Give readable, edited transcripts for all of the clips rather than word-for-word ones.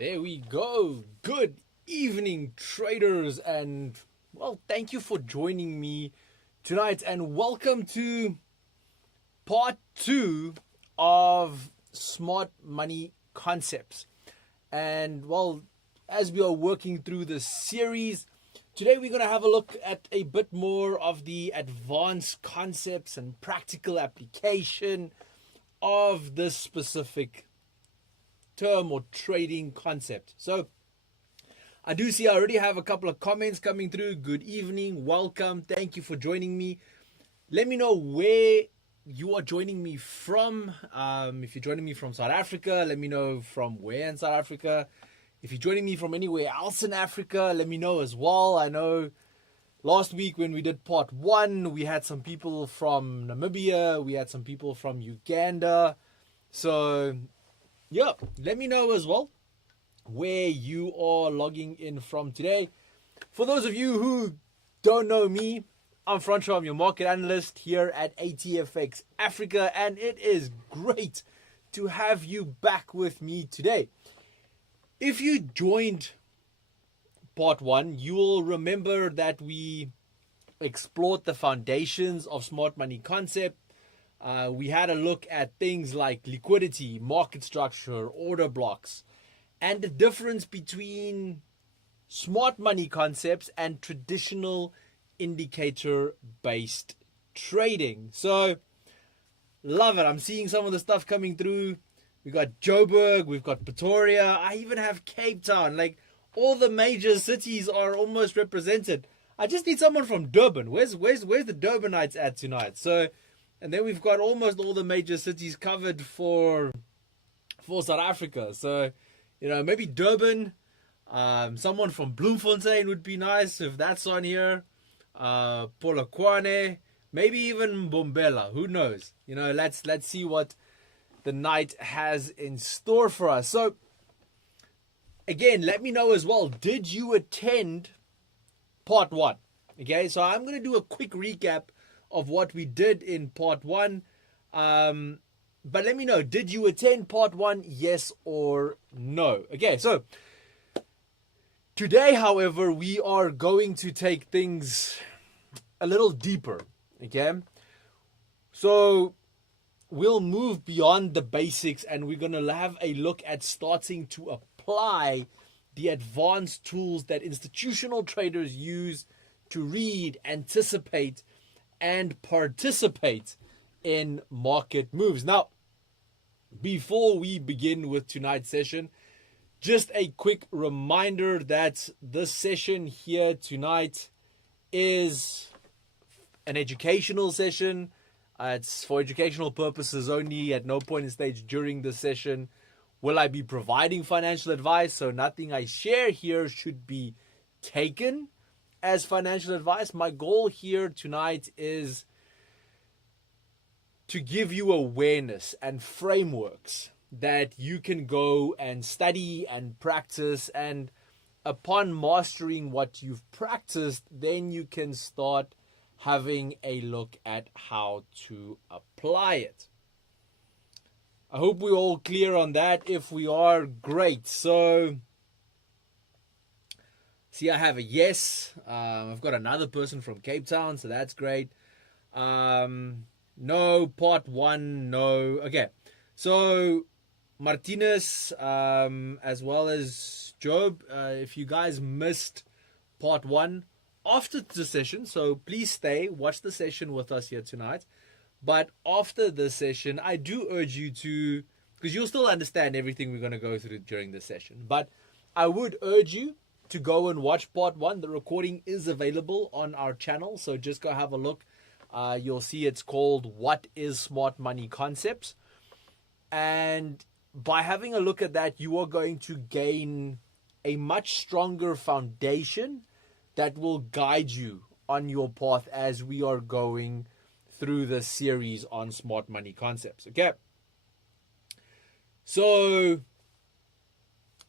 There we go. Good evening, traders, and well, thank you for joining me tonight, and welcome to part 2 of Smart Money Concepts. And well, as we are working through this series, today we're going to have a look at a bit more of the advanced concepts and practical application of this specific term or trading concept. So I do see I already have a couple of comments coming through. Good evening, welcome, thank you for joining me. Let me know where you are joining me from. If you're joining me from South Africa, let me know from where in South Africa. If you're joining me from anywhere else in Africa, let me know as well. I know last week when we did part 1, we had some people from Namibia, we had some people from Uganda. So yeah, let me know as well where you are logging in from today. For those of you who don't know me, I'm Francois, I'm your market analyst here at ATFX Africa, and it is great to have you back with me today. If you joined part 1, you will remember that we explored the foundations of smart money concept. We had a look at things like liquidity, market structure, order blocks, and the difference between smart money concepts and traditional indicator-based trading. So, love it. I'm seeing some of the stuff coming through. We've got Joburg, we've got Pretoria, I even have Cape Town. Like, all the major cities are almost represented. I just need someone from Durban. Where's the Durbanites at tonight? So, and then we've got almost all the major cities covered for South Africa. So, maybe Durban, someone from Bloemfontein would be nice if that's on here. Polokwane, maybe even Mbombela. Who knows? Let's see what the night has in store for us. So, again, let me know as well. Did you attend part 1? Okay, so I'm going to do a quick recap of what we did in part 1. But let me know, did you attend part 1, yes or no? Okay, so today, however, we are going to take things a little deeper. Okay, so we'll move beyond the basics, and we're going to have a look at starting to apply the advanced tools that institutional traders use to read, anticipate, and participate in market moves. Now, before we begin with tonight's session, just a quick reminder that this session here tonight is an educational session. It's for educational purposes only. At no point in stage during the session will I be providing financial advice, so nothing I share here should be taken as financial advice. My goal here tonight is to give you awareness and frameworks that you can go and study and practice, and upon mastering what you've practiced, then you can start having a look at how to apply it. I hope we're all clear on that. If we are, great. So, see, I have a yes. I've got another person from Cape Town, so that's great. No, part 1, no. Okay, so Martinez, as well as Job, if you guys missed part 1 after the session, so please stay, watch the session with us here tonight. But after the session, I do urge you to, because you'll still understand everything we're going to go through during the session, but I would urge you to go and watch part 1. The recording is available on our channel, so just go have a look. You'll see it's called What is Smart Money Concepts? And by having a look at that, you are going to gain a much stronger foundation that will guide you on your path as we are going through this series on smart money concepts. Okay. So,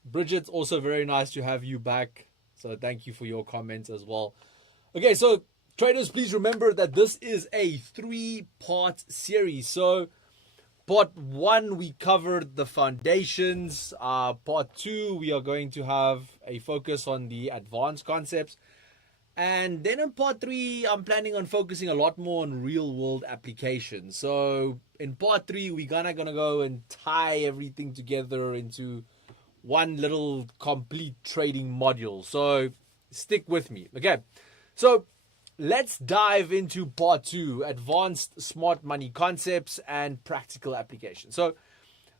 Bridget, also very nice to have you back. So thank you for your comments as well. Okay, so traders, please remember that this is a 3-part series. So part 1, we covered the foundations. Part 2, we are going to have a focus on the advanced concepts. And then in part 3, I'm planning on focusing a lot more on real world applications. So in part 3, we're gonna go and tie everything together into one little complete trading module. So stick with me. Okay, so let's dive into part 2, advanced smart money concepts and practical applications. So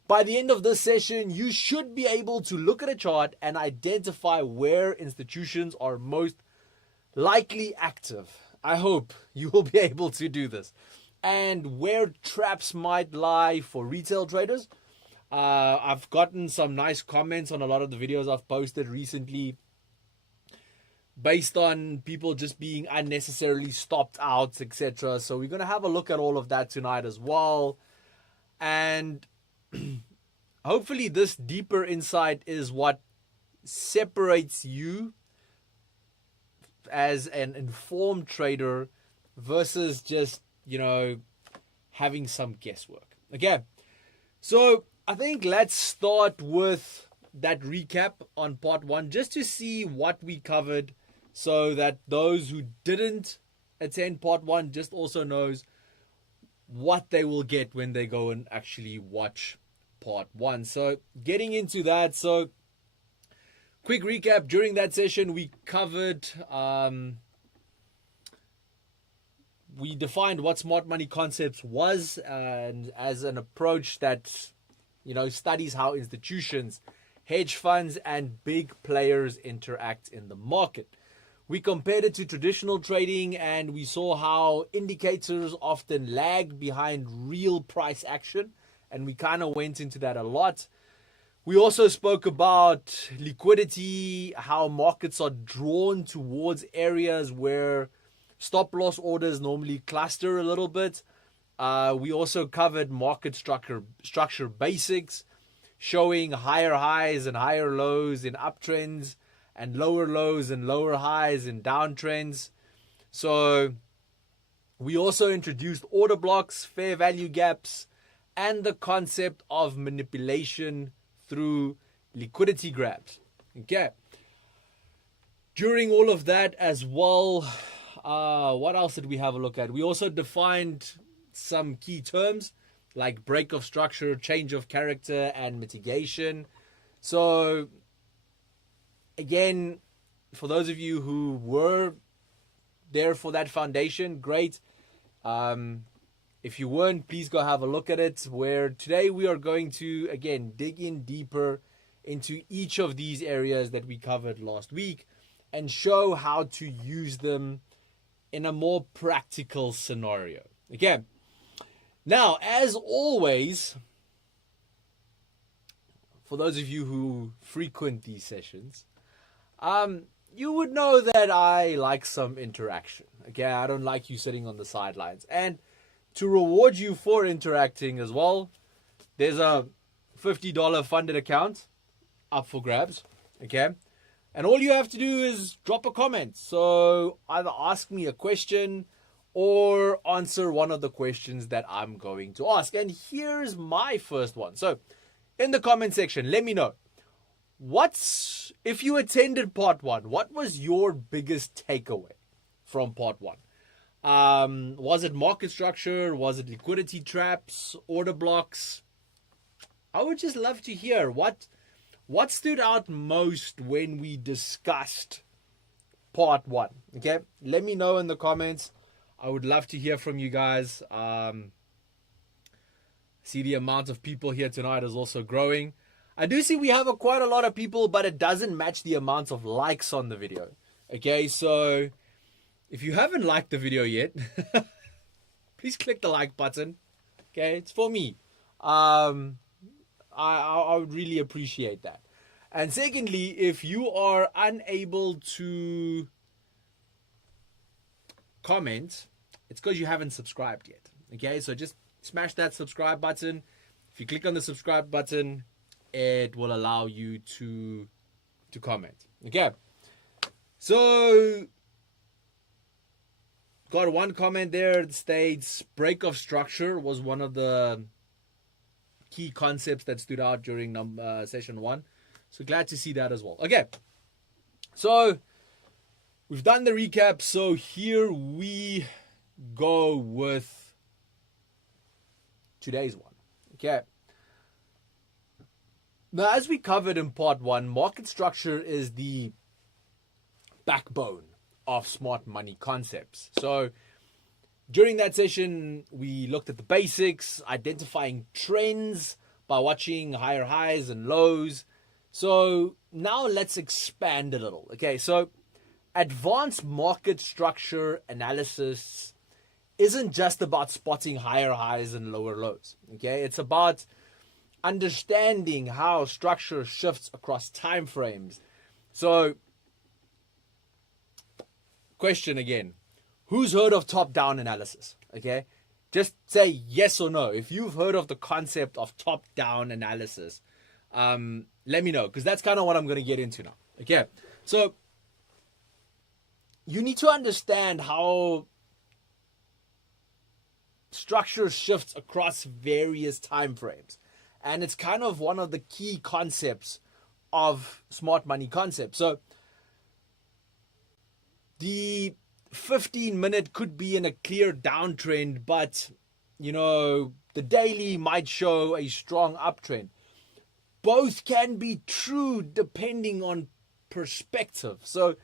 by the end of this session, you should be able to look at a chart and identify where institutions are most likely active. I hope you will be able to do this. And where traps might lie for retail traders. I've gotten some nice comments on a lot of the videos I've posted recently based on people just being unnecessarily stopped out, etc. So we're going to have a look at all of that tonight as well. And hopefully this deeper insight is what separates you as an informed trader versus just, having some guesswork. Okay, so I think let's start with that recap on part 1 just to see what we covered, so that those who didn't attend part 1 just also knows what they will get when they go and actually watch part 1. So getting into that, so quick recap. During that session, we covered, we defined what smart money concepts was, and as an approach that, studies how institutions, hedge funds, and big players interact in the market. We compared it to traditional trading, and we saw how indicators often lag behind real price action, and we kind of went into that a lot. We also spoke about liquidity, how markets are drawn towards areas where stop loss orders normally cluster a little bit. We also covered market structure basics, showing higher highs and higher lows in uptrends and lower lows and lower highs in downtrends. So we also introduced order blocks, fair value gaps, and the concept of manipulation through liquidity grabs. Okay. During all of that as well, what else did we have a look at? We also defined some key terms like break of structure, change of character, and mitigation. So again, for those of you who were there for that foundation, great. If you weren't, please go have a look at it, where today we are going to, again, dig in deeper into each of these areas that we covered last week and show how to use them in a more practical scenario. Okay. Now, as always, for those of you who frequent these sessions, you would know that I like some interaction. Okay, I don't like you sitting on the sidelines. And to reward you for interacting as well, there's a $50 funded account up for grabs. Okay, and all you have to do is drop a comment. So either ask me a question or answer one of the questions that I'm going to ask. And here's my first one. So in the comment section, let me know, if you attended part 1, what was your biggest takeaway from part 1? Was it market structure? Was it liquidity traps, order blocks? I would just love to hear what stood out most when we discussed part 1. Okay, let me know in the comments. I would love to hear from you guys. See, the amount of people here tonight is also growing. I do see we have quite a lot of people, but it doesn't match the amount of likes on the video. Okay, so if you haven't liked the video yet, please click the like button. Okay, it's for me. I would really appreciate that. And secondly, if you are unable to comment, it's because you haven't subscribed yet. Okay, so just smash that subscribe button. If you click on the subscribe button, it will allow you to comment. Okay, so got one comment there that states break of structure was one of the key concepts that stood out during session 1. So glad to see that as well. Okay, so we've done the recap. So here we go with today's one. Okay. Now, as we covered in part 1, market structure is the backbone of smart money concepts. So during that session, we looked at the basics, identifying trends by watching higher highs and lows. So now let's expand a little. Okay, so advanced market structure analysis isn't just about spotting higher highs and lower lows. Okay, it's about understanding how structure shifts across time frames. So, question again, who's heard of top-down analysis? Okay, just say yes or no. If you've heard of the concept of top-down analysis, let me know, because that's kind of what I'm going to get into now. Okay, so you need to understand how structure shifts across various time frames. And it's kind of one of the key concepts of smart money concepts. So the 15-minute could be in a clear downtrend, but, you know, the daily might show a strong uptrend. Both can be true depending on perspective. So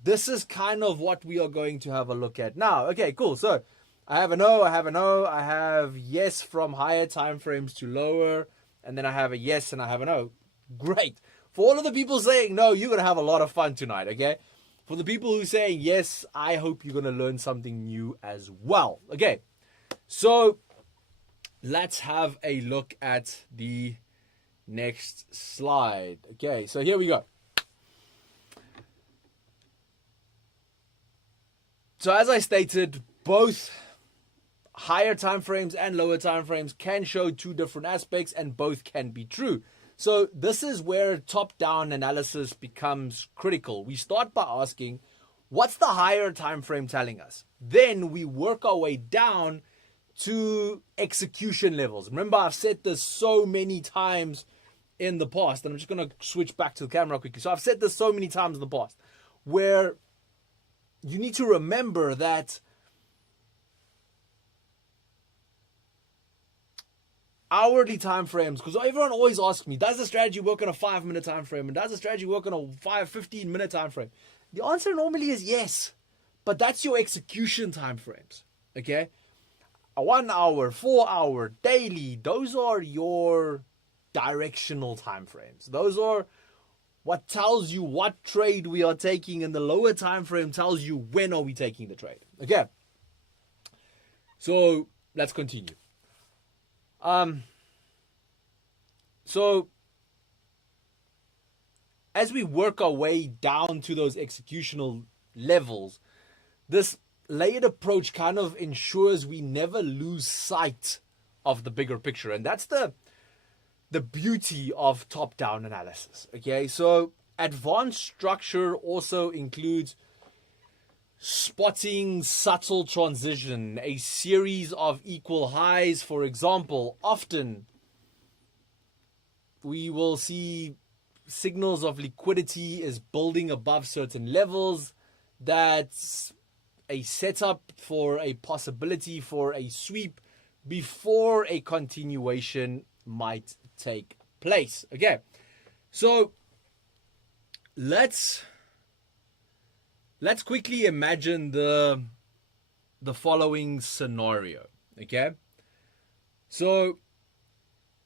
this is kind of what we are going to have a look at now. Okay, cool. So I have a no, I have a no, I have yes from higher time frames to lower, and then I have a yes and I have a no. Great. For all of the people saying no, you're going to have a lot of fun tonight, okay? For the people who are saying yes, I hope you're going to learn something new as well. Okay, so let's have a look at the next slide. Okay, so here we go. So as I stated, both higher time frames and lower time frames can show two different aspects, and both can be true. So this is where top-down analysis becomes critical. We start by asking, what's the higher time frame telling us? Then we work our way down to execution levels. Remember, I've said this so many times in the past, and I'm just going to switch back to the camera quickly. So I've said this so many times in the past, where you need to remember that hourly time frames, because everyone always asks me, does the strategy work on a 5-minute time frame, and does the strategy work on a 15-minute time frame? The answer normally is yes, but that's your execution time frames. Okay, a 1 hour, 4 hour, daily, those are your directional time frames. Those are what tells you what trade we are taking, and the lower time frame tells you when are we taking the trade. Okay, so let's continue. So as we work our way down to those executional levels, this layered approach kind of ensures we never lose sight of the bigger picture. And that's the beauty of top-down analysis. Okay, so advanced structure also includes spotting subtle transition, a series of equal highs. For example, often we will see signals of liquidity is building above certain levels. That's a setup for a possibility for a sweep before a continuation might take place. Okay, so let's quickly imagine the following scenario. Okay, so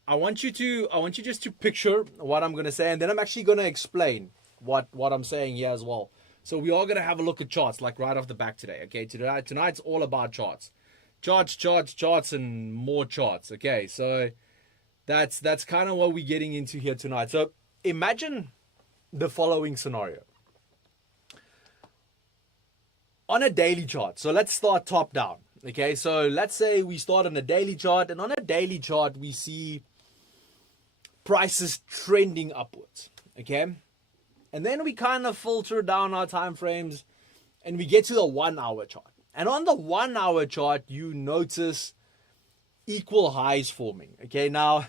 I want you just to picture what I'm going to say, and then I'm actually going to explain what I'm saying here as well. So we are going to have a look at charts, like right off the back today. Okay, tonight's all about charts, and more charts. Okay, so that's kind of what we're getting into here tonight. So imagine the following scenario on a daily chart. So let's start top down. Okay, so let's say we start on a daily chart, and on a daily chart we see prices trending upwards. Okay, and then we kind of filter down our time frames and we get to the 1 hour chart. And on the 1 hour chart, you notice equal highs forming. Okay, now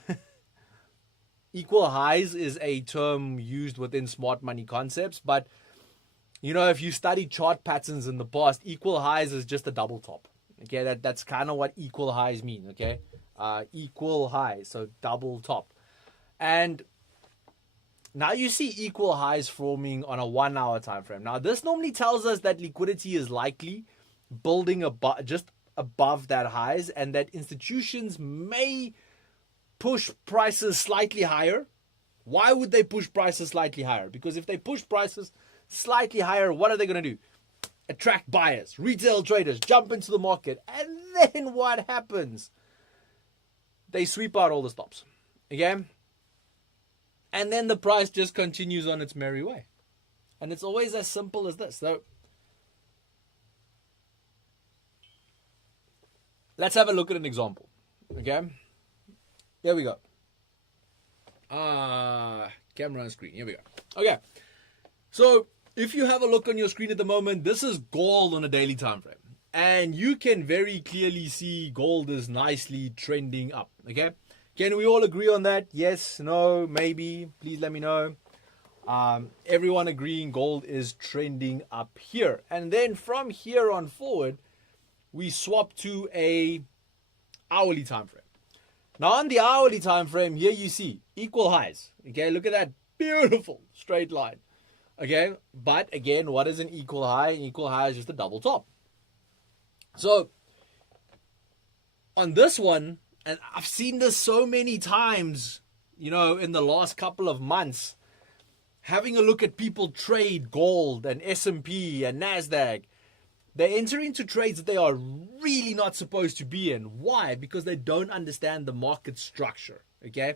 Equal highs is a term used within smart money concepts, but if you study chart patterns in the past, equal highs is just a double top. Okay, that's kind of what equal highs mean. Okay, equal highs, so double top. And now you see equal highs forming on a 1 hour time frame. Now this normally tells us that liquidity is likely building just above that highs, and that institutions may push prices slightly higher. Why would they push prices slightly higher? Because if they push prices slightly higher, what are they going to do? Attract buyers, retail traders, jump into the market. And then what happens? They sweep out all the stops. Okay? And then the price just continues on its merry way. And it's always as simple as this. So let's have a look at an example. Okay? Here we go. Camera on screen. Here we go. Okay. So if you have a look on your screen at the moment, this is gold on a daily time frame. And you can very clearly see gold is nicely trending up. Okay. Can we all agree on that? Yes, no, maybe. Please let me know. Everyone agreeing gold is trending up here. And then from here on forward, we swap to a hourly time frame. Now on the hourly time frame, here you see equal highs. Okay, look at that beautiful straight line. Okay, but again, what is an equal high? An equal high is just a double top. So on this one, and I've seen this so many times, in the last couple of months, having a look at people trade gold and S&P and NASDAQ. They enter into trades that they are really not supposed to be in. Why? Because they don't understand the market structure. Okay?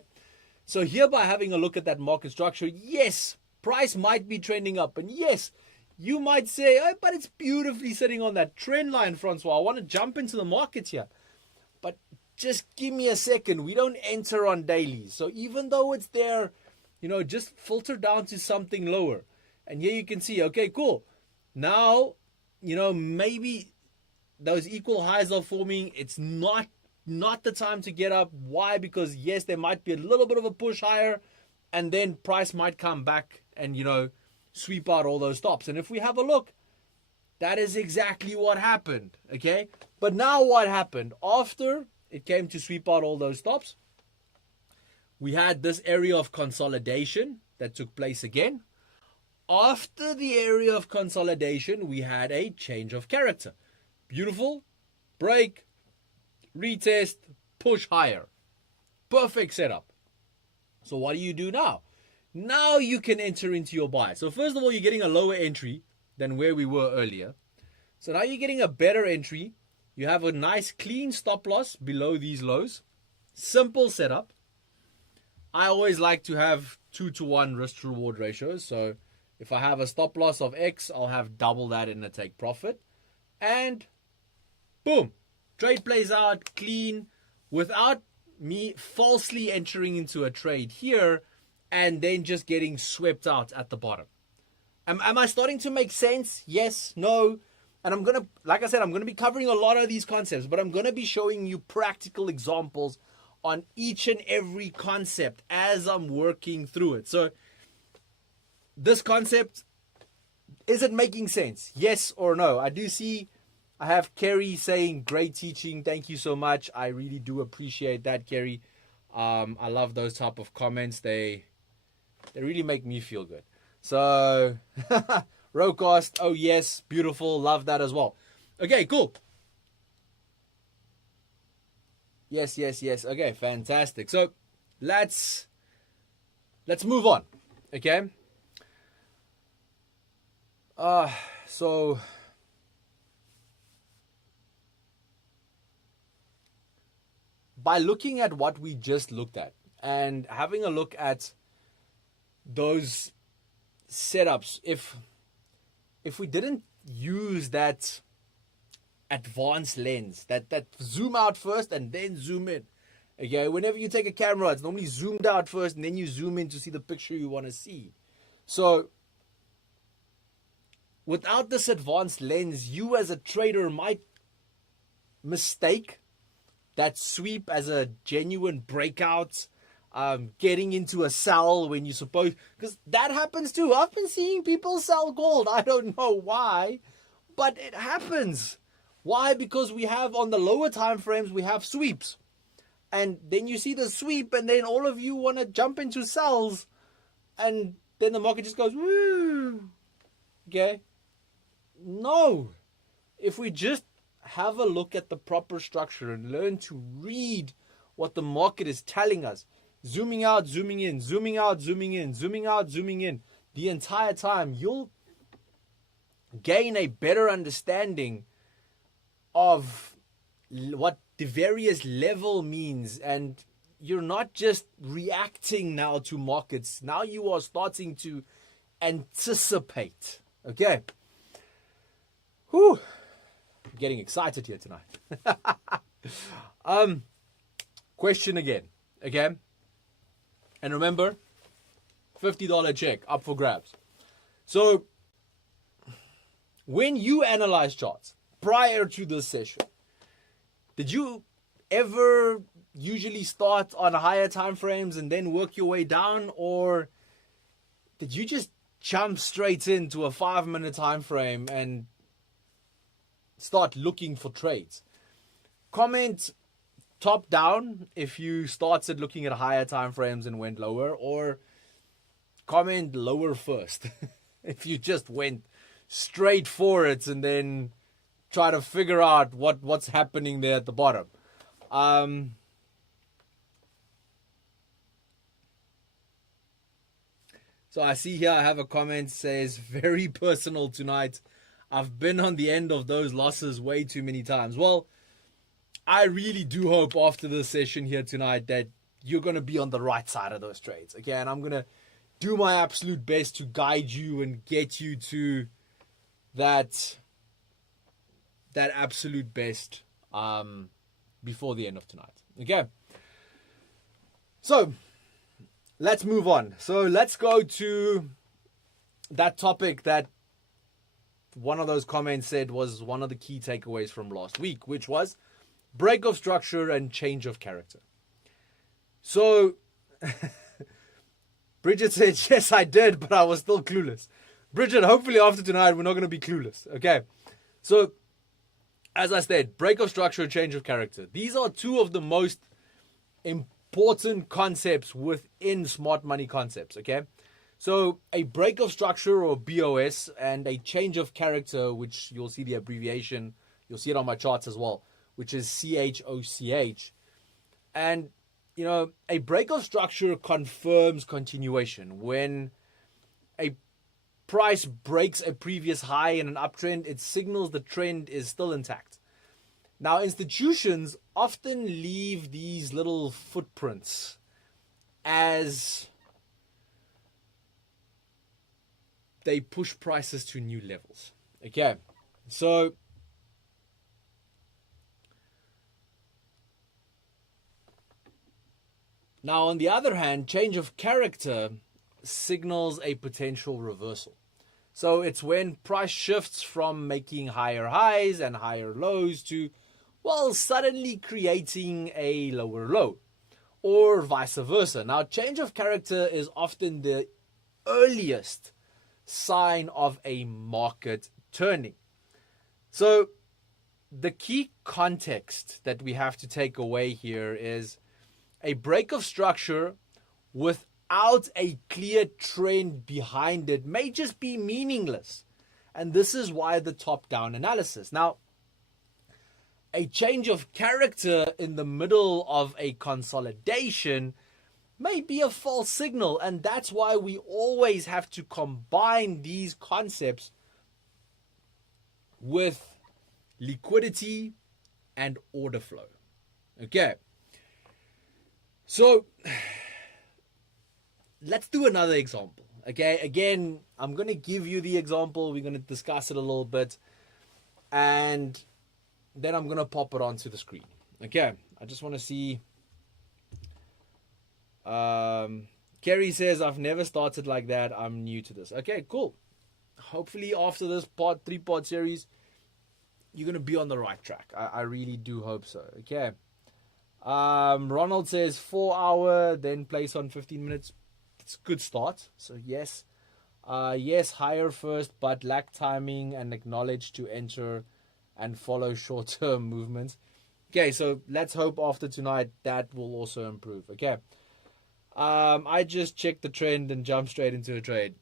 So here, by having a look at that market structure, yes, price might be trending up. And yes, you might say, oh, but it's beautifully sitting on that trend line, Francois. I want to jump into the market here. But just give me a second. We don't enter on dailies. So even though it's there, just filter down to something lower. And here you can see, okay, cool. Now, maybe those equal highs are forming. It's not the time to get up. Why? Because yes, there might be a little bit of a push higher, and then price might come back and, sweep out all those stops. And if we have a look, that is exactly what happened. Okay. But now what happened? After it came to sweep out all those stops, we had this area of consolidation that took place again. After the area of consolidation, we had a change of character. Beautiful. Break. Retest. Push higher. Perfect setup. So what do you do now? Now you can enter into your buy. So first of all, you're getting a lower entry than where we were earlier. So now you're getting a better entry. You have a nice clean stop loss below these lows. Simple setup. I always like to have 2-to-1 risk to reward ratios. So if I have a stop loss of X, I'll have double that in the take profit. And boom, trade plays out clean without me falsely entering into a trade here and then just getting swept out at the bottom. Am I starting to make sense? Yes, no. And I'm going to, like I said, I'm going to be covering a lot of these concepts, but I'm going to be showing you practical examples on each and every concept as I'm working through it. So this concept, is it making sense? Yes or no? I do see, I have Kerry saying, great teaching. Thank you so much. I really do appreciate that, Kerry. I love those type of comments. They really make me feel good. So, Rowcast, oh yes, beautiful. Love that as well. Okay, cool. Yes. Okay, fantastic. So, let's move on. Okay. So by looking at what we just looked at and having a look at those setups, if we didn't use that advanced lens, that zoom out first and then zoom in. Okay, whenever you take a camera, it's normally zoomed out first and then you zoom in to see the picture you want to see. So without this advanced lens, you as a trader might mistake that sweep as a genuine breakout. getting into a sell when you're supposed, because that happens too. I've been seeing people sell gold. I don't know why, but it happens. Why? Because we have on the lower time frames, we have sweeps. And then you see the sweep, and then all of you want to jump into sells, and then the market just goes, woo. Okay? No. If we just have a look at the proper structure and learn to read what the market is telling us, zooming out, zooming in, zooming out, zooming in, zooming out, zooming in, the entire time, you'll gain a better understanding of what the various level means, and you're not just reacting now to markets. Now you are starting to anticipate. Okay. Whew. I'm getting excited here tonight. Question again. Okay. And remember, $50 check up for grabs. So when you analyze charts prior to this session, did you ever usually start on higher time frames and then work your way down, or did you just jump straight into a 5-minute time frame and start looking for trades? Comment top down if you started looking at higher time frames and went lower, or comment lower first if you just went straight for it and then try to figure out what's happening there at the bottom. So I see here I have a comment says, very personal tonight. I've been on the end of those losses way too many times. Well, I really do hope after this session here tonight that you're going to be on the right side of those trades. Okay, and I'm going to do my absolute best to guide you and get you to that absolute best before the end of tonight. Okay, so let's move on. So let's go to that topic that one of those comments said was one of the key takeaways from last week, which was break of structure and change of character. So Bridget said, yes, I did, but I was still clueless. Bridget, hopefully after tonight, we're not going to be clueless. Okay. So as I said, break of structure and change of character. These are two of the most important concepts within smart money concepts. Okay. So a break of structure, or BOS, and a change of character, which you'll see the abbreviation, you'll see it on my charts as well, which is CHOCH. And, you know, a break of structure confirms continuation. When a price breaks a previous high in an uptrend, it signals the trend is still intact. Now, institutions often leave these little footprints as they push prices to new levels. Okay, so now on the other hand, change of character signals a potential reversal. So it's when price shifts from making higher highs and higher lows to, well, suddenly creating a lower low, or vice versa. Now, change of character is often the earliest sign of a market turning. So the key context that we have to take away here is a break of structure without a clear trend behind it may just be meaningless. And this is why the top-down analysis. Now, a change of character in the middle of a consolidation may be a false signal, and that's why we always have to combine these concepts with liquidity and order flow. Okay, so let's do another example. Okay, again, I'm going to give you the example, we're going to discuss it a little bit, and then I'm going to pop it onto the screen. Okay, I just want to see. Kerry says, I've never started like that. I'm new to this. Okay, cool. Hopefully after this three-part series, you're going to be on the right track. I really do hope so. Okay. Ronald says 4 hour, then place on 15 minutes. It's a good start. So yes. Yes, higher first, but lack timing and acknowledge to enter and follow short-term movements. Okay, so let's hope after tonight that will also improve. Okay. I just checked the trend and jumped straight into a trade.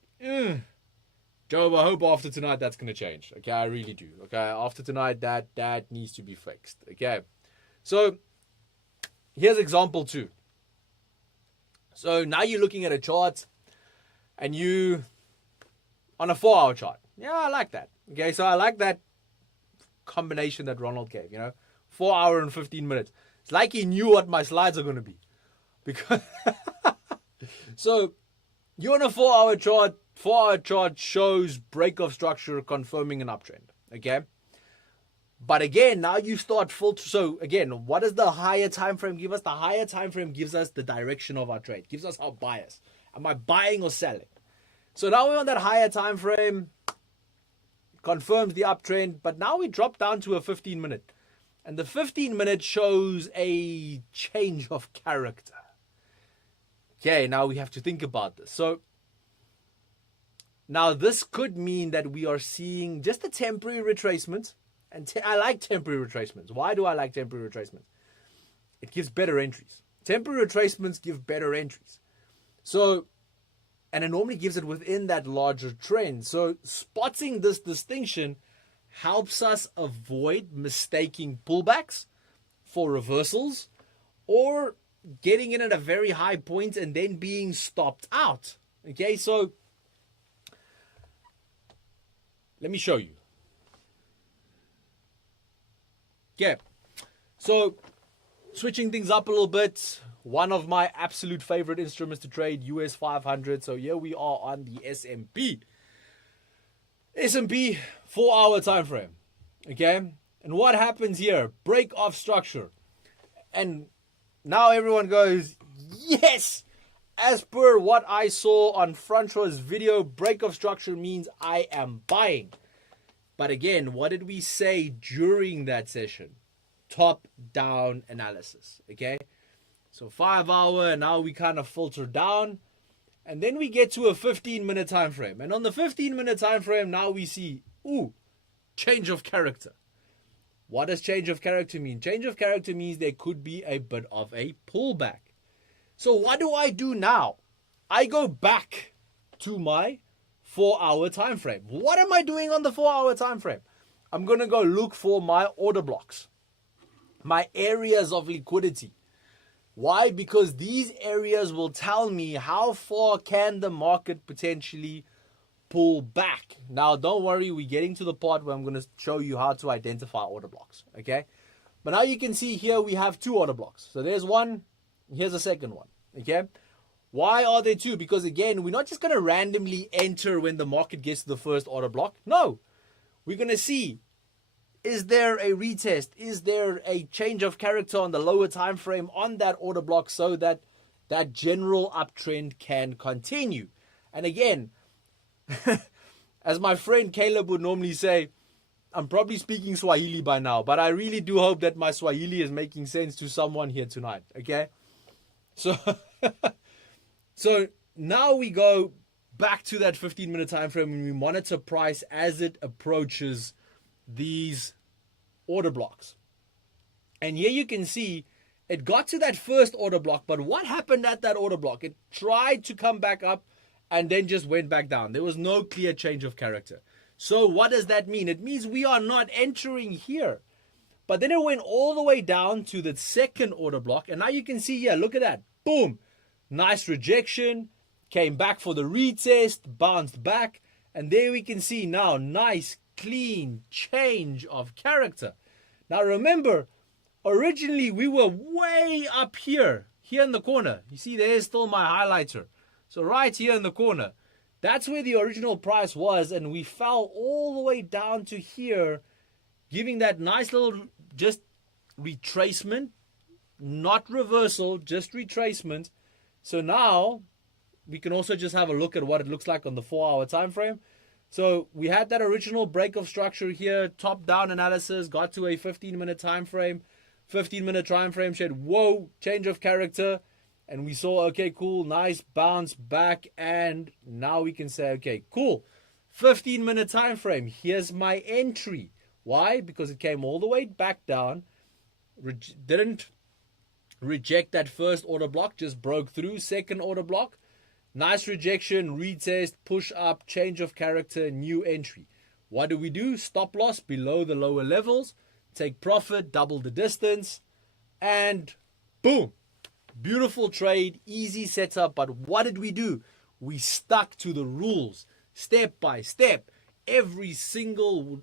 Job, I hope after tonight that's going to change. Okay, I really do. Okay, after tonight that needs to be fixed. Okay, so here's example 2. So now you're looking at a chart and you on a 4-hour chart. Yeah, I like that. Okay, so I like that combination that Ronald gave, 4 hour and 15 minutes. It's like he knew what my slides are going to be. Because so you're on a 4-hour chart. 4-hour chart shows break of structure confirming an uptrend. Okay. But again, now you start filter. So again, what does the higher time frame give us? The higher time frame gives us the direction of our trade. Gives us our bias. Am I buying or selling? So now we're on that higher time frame. Confirms the uptrend. But now we drop down to a 15-minute. And the 15-minute shows a change of character. Okay, now we have to think about this. So now this could mean that we are seeing just a temporary retracement. And I like temporary retracements. Why do I like temporary retracements? It gives better entries. Temporary retracements give better entries. So, and it normally gives it within that larger trend. So spotting this distinction helps us avoid mistaking pullbacks for reversals or getting in at a very high point and then being stopped out. Okay, so let me show you. Okay, so switching things up a little bit. One of my absolute favorite instruments to trade, US 500. So here we are on the S&P. S&P 4-hour time frame. Okay, and what happens here? Break of structure. And now everyone goes, yes! As per what I saw on Francois's video, break of structure means I am buying. But again, what did we say during that session? Top-down analysis, okay? So 5-hour, now we kind of filter down. And then we get to a 15-minute time frame. And on the 15-minute time frame, now we see, change of character. What does change of character mean? Change of character means there could be a bit of a pullback. So what do I do now? I go back to my 4-hour time frame. What am I doing on the 4-hour time frame? I'm going to go look for my order blocks, my areas of liquidity. Why? Because these areas will tell me how far can the market potentially pull back. Now, don't worry, we're getting to the part where I'm going to show you how to identify order blocks, okay? But now you can see here we have 2 order blocks. So there's one, here's a second one, okay? Why are there 2? Because again, we're not just going to randomly enter when the market gets to the first order block. No, we're going to see, is there a retest? Is there a change of character on the lower time frame on that order block so that that general uptrend can continue? And again, as my friend Caleb would normally say, I'm probably speaking Swahili by now, but I really do hope that my Swahili is making sense to someone here tonight, okay? So, so now we go back to that 15-minute time frame and we monitor price as it approaches these order blocks. And here you can see it got to that first order block, but what happened at that order block? It tried to come back up and then just went back down. There was no clear change of character. So what does that mean? It means we are not entering here. But then it went all the way down to the second order block. And now you can see here, look at that. Boom. Nice rejection. Came back for the retest. Bounced back. And there we can see now, nice, clean change of character. Now remember, originally we were way up here in the corner. You see, there's still my highlighter. So right here in the corner, that's where the original price was, and we fell all the way down to here, giving that nice little just retracement, not reversal, just retracement. So now we can also just have a look at what it looks like on the 4-hour time frame. So we had that original break of structure here, top-down analysis, got to a 15-minute time frame, 15-minute time frame said, whoa, change of character. And we saw, okay, cool, nice bounce back. And now we can say, okay, cool, 15-minute time frame. Here's my entry. Why? Because it came all the way back down, didn't reject that first order block, just broke through. Second order block, nice rejection, retest, push up, change of character, new entry. What do? Stop loss below the lower levels, take profit, double the distance, and boom. Beautiful trade, easy setup. But what did we do? We stuck to the rules, step by step, every single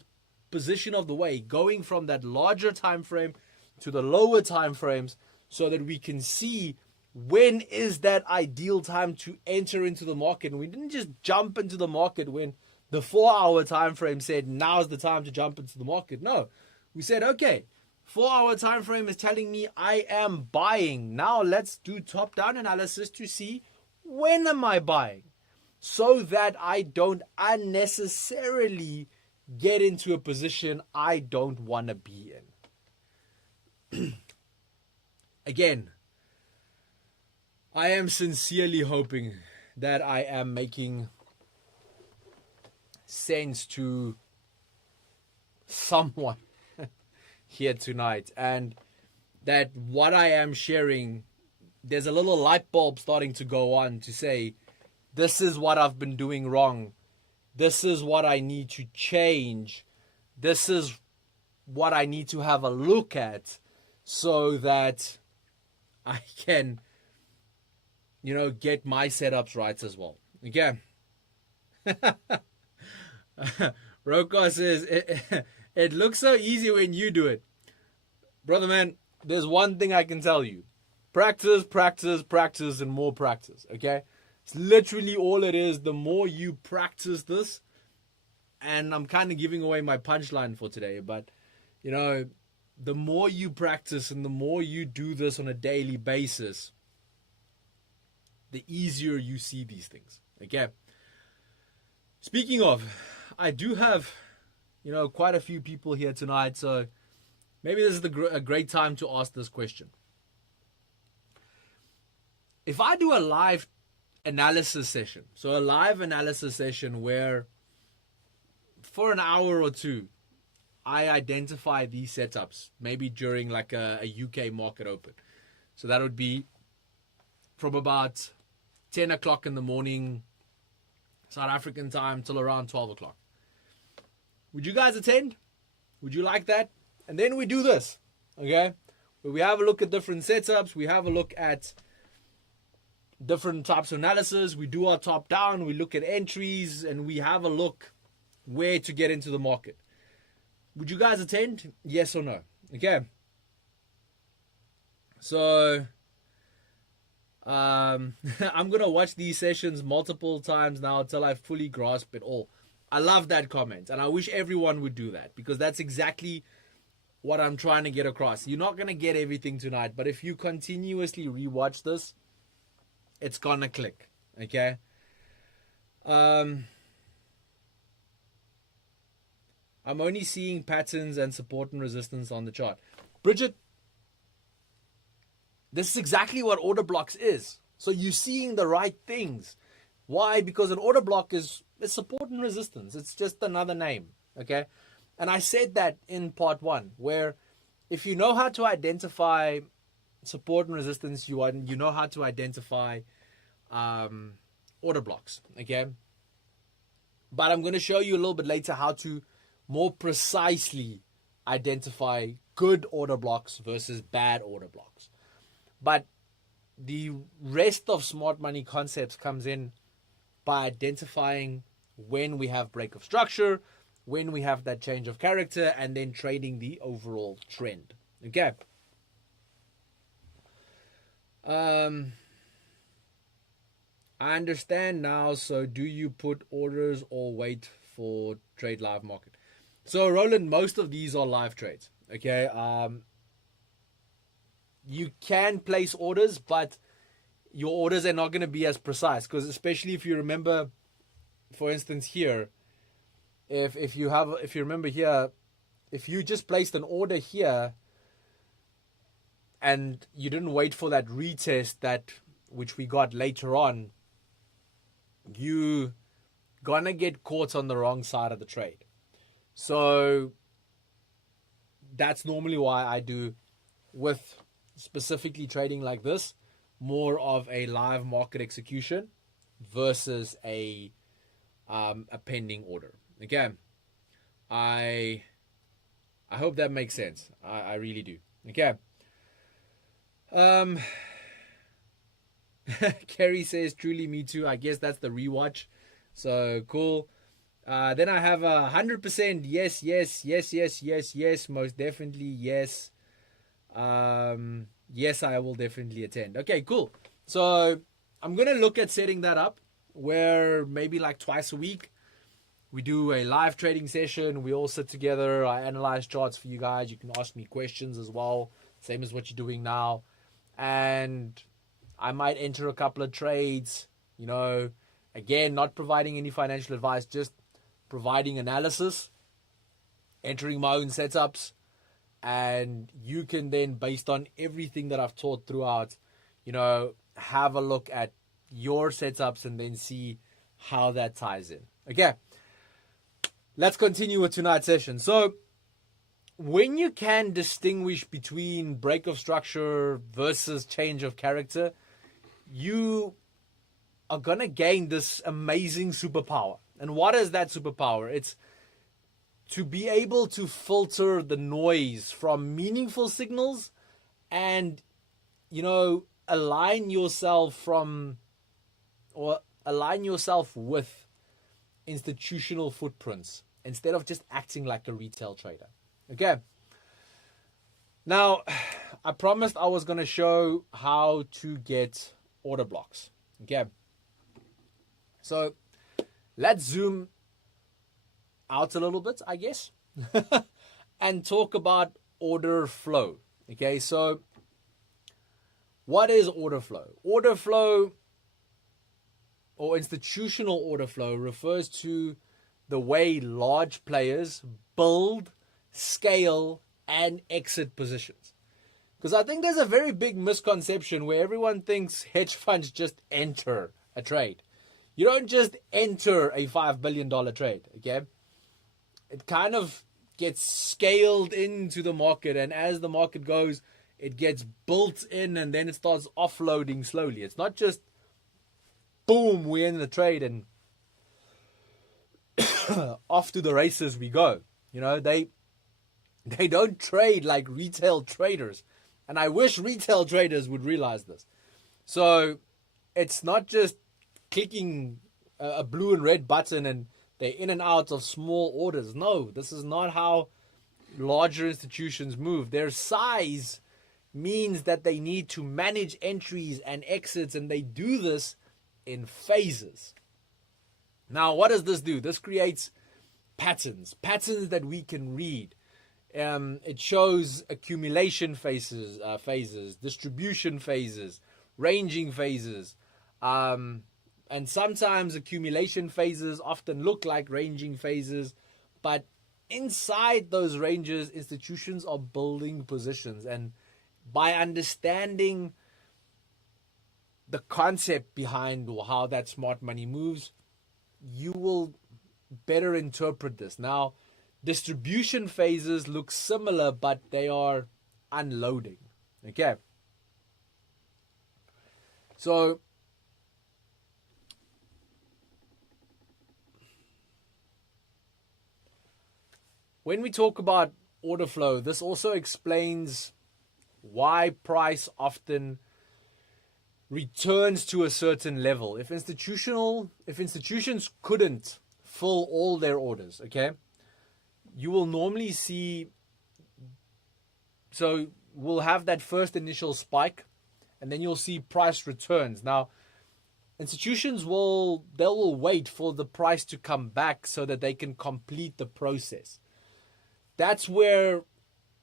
position of the way, going from that larger time frame to the lower time frames, so that we can see when is that ideal time to enter into the market. And we didn't just jump into the market when the 4-hour time frame said now's the time to jump into the market. No, we said, okay, 4-hour time frame is telling me I am buying. Now let's do top-down analysis to see when am I buying, so that I don't unnecessarily get into a position I don't want to be in. Again, I am sincerely hoping that I am making sense to someone here tonight, and that what I am sharing, there's a little light bulb starting to go on to say, this is what I've been doing wrong. This is what I need to change. This is what I need to have a look at, so that I can, get my setups right as well. Again, Roko says, it looks so easy when you do it. Brother man, there's one thing I can tell you. Practice, practice, practice, and more practice, okay? It's literally all it is. The more you practice this, and I'm kind of giving away my punchline for today, but, the more you practice and the more you do this on a daily basis, the easier you see these things, okay? Speaking of, I do have, quite a few people here tonight, so maybe this is a great time to ask this question. If I do a live analysis session, so a live analysis session where for an hour or two, I identify these setups, maybe during like a UK market open. So that would be from about 10 o'clock in the morning, South African time, till around 12 o'clock. Would you guys attend? Would you like that? And then we do this, okay? Where we have a look at different setups. We have a look at different types of analysis. We do our top down. We look at entries, and we have a look where to get into the market. Would you guys attend? Yes or no? Okay. So I'm going to watch these sessions multiple times now until I fully grasp it all. I love that comment, and I wish everyone would do that, because that's exactly what I'm trying to get across. You're not going to get everything tonight, but if you continuously rewatch this, it's going to click, okay? I'm only seeing patterns and support and resistance on the chart. Bridget, this is exactly what order blocks is. So you're seeing the right things. Why? Because an order block is support and resistance. It's just another name, okay? And I said that in part 1, where if you know how to identify support and resistance, you know how to identify order blocks, okay? But I'm going to show you a little bit later how to more precisely identify good order blocks versus bad order blocks. But the rest of smart money concepts comes in by identifying when we have break of structure, when we have that change of character, and then trading the overall trend. Okay. I understand now. So do you put orders or wait for trade live market? So Roland, most of these are live trades. Okay. You can place orders, but your orders are not going to be as precise, because especially if you remember, for instance, here, if you remember here, if you just placed an order here, and you didn't wait for that retest which we got later on, you gonna get caught on the wrong side of the trade. So that's normally why I do, with specifically trading like this, more of a live market execution versus a pending order. Again, I hope that makes sense. I really do. Okay. Kerry says, truly me too. I guess that's the rewatch. So cool. Then I have 100% yes, yes, yes, yes, yes, yes, most definitely yes. Yes, I will definitely attend. Okay, cool. So I'm going to look at setting that up where maybe like twice a week we do a live trading session. We all sit together. I analyze charts for you guys. You can ask me questions as well, same as what you're doing now. And I might enter a couple of trades, again, not providing any financial advice, just providing analysis, entering my own setups. And you can then, based on everything that I've taught throughout, have a look at your setups and then see how that ties in. Okay, let's continue with tonight's session. So when you can distinguish between break of structure versus change of character, you are going to gain this amazing superpower. And what is that superpower? It's to be able to filter the noise from meaningful signals and, align yourself with institutional footprints instead of just acting like a retail trader. Okay. Now, I promised I was going to show how to get order blocks. Okay. So let's zoom out a little bit, I guess, and talk about order flow. Okay. So what is order flow? Order flow, or institutional order flow, refers to the way large players build, scale, and exit positions. Because I think there's a very big misconception where everyone thinks hedge funds just enter a trade. You don't just enter a $5 billion trade, okay? It kind of gets scaled into the market, and as the market goes, it gets built in, and then it starts offloading slowly. It's not just, boom, we're in the trade, and off to the races we go. They don't trade like retail traders. And I wish retail traders would realize this. So it's not just clicking a blue and red button and they're in and out of small orders. No, this is not how larger institutions move. Their size means that they need to manage entries and exits, and they do this in phases. Now, what does this do? This creates patterns that we can read. It shows accumulation phases, distribution phases, ranging phases. And sometimes accumulation phases often look like ranging phases, but inside those ranges, institutions are building positions. And by understanding the concept behind how that smart money moves, you will better interpret this. Now, distribution phases look similar, but they are unloading. Okay. So when we talk about order flow, this also explains why price often returns to a certain level. If institutions couldn't fill all their orders, okay, you will normally see, so we'll have that first initial spike, and then you'll see price returns. Now, institutions will wait for the price to come back so that they can complete the process. That's where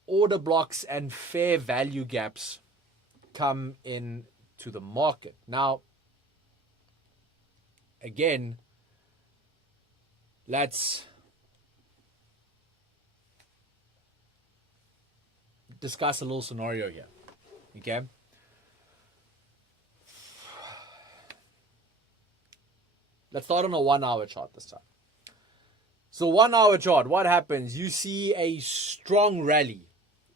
order blocks and fair value gaps come in to the market. Now, again, let's discuss a little scenario here. Okay. Let's start on a 1 hour chart this time. So 1 hour chart, what happens? You see a strong rally.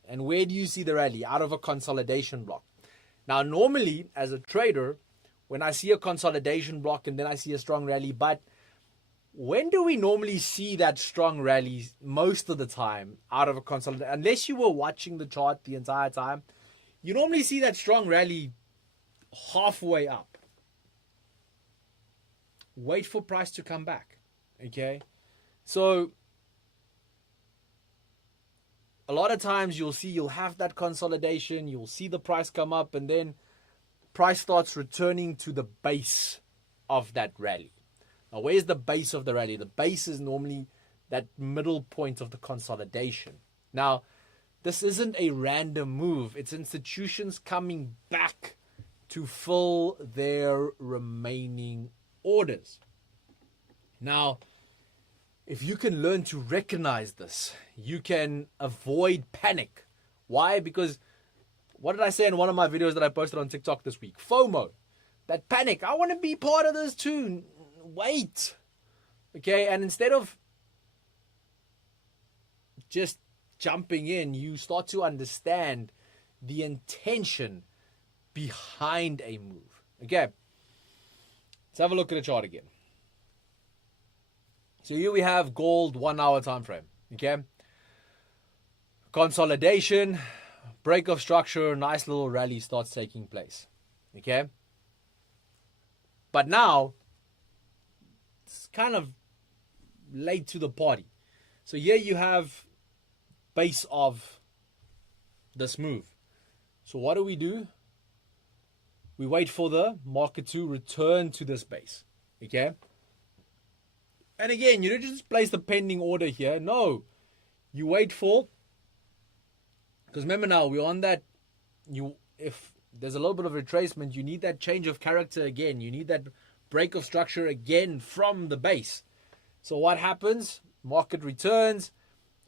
And where do you see the rally? Out of a consolidation block. Now, normally, as a trader, when I see a consolidation block and then I see a strong rally, but when do we normally see that strong rally? Most of the time out of a consolidation, unless you were watching the chart the entire time, you normally see that strong rally halfway up. Wait for price to come back. Okay. So a lot of times you'll have that consolidation, you'll see the price come up, and then price starts returning to the base of that rally. Now, where's the base of the rally? The base is normally that middle point of the consolidation. Now, this isn't a random move. It's institutions coming back to fill their remaining orders. Now, if you can learn to recognize this, you can avoid panic. Why? Because what did I say in one of my videos that I posted on TikTok this week? FOMO. That panic. I want to be part of this too. Wait. Okay, and instead of just jumping in, you start to understand the intention behind a move. Okay, let's have a look at the chart again. So here we have gold 1 hour time frame. Okay, consolidation, break of structure, nice little rally starts taking place. Okay, but now it's kind of late to the party. So here you have base of this move. So what do? We wait for the market to return to this base. Okay. And again, you don't just place the pending order here. No. You wait for, because remember now, we're on that, if there's a little bit of retracement, you need that change of character again. You need that break of structure again from the base. So what happens? Market returns.